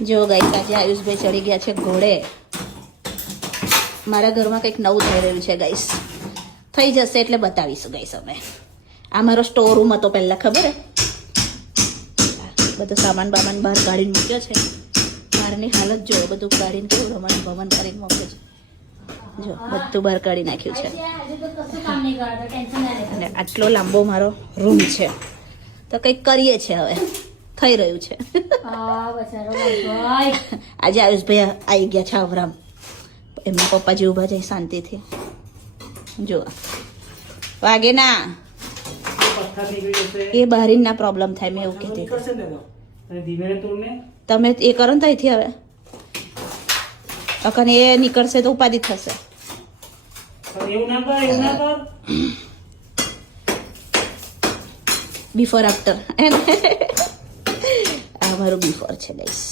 જો ગાઈસ આજે આયુષભાઈ ચડી ગયા છે ઘોડે. મારા ઘરમાં કંઈક નવું થઈ રહ્યું છે ગાઈસ. થઈ જશે એટલે બતાવીશું ગાઈસ અમે. આ મારો સ્ટોર રૂમ હતો પહેલા, ખબર હે? બધો સામાન બામાન બહાર કાઢીને મૂક્યો છે. બહારની હાલત જો, બધું કાઢીને કેવું રમણ ભમણ કરીને મૂક્યો છે. જો બધું બહાર કાઢી નાખ્યું છે. અને આટલો લાંબો મારો રૂમ છે. તો કંઈક કરીએ છે હવે, થઈ રહ્યું છે. આજે આયુષભાઈ આવી ગયા છે આવરામ. એમના પપ્પાજી ઊભા જાય શાંતિથી. જો વાગે ના, એ બહારીના પ્રોબ્લેમ થાય. મેં એવું કહેતી તમે એ કરો ને ત્યાંથી હવે અકન એ નીકળશે તો ઉપાધિ થશે. બિફોર આફ્ટર આ મારું બિફોર છે ગાઈસ.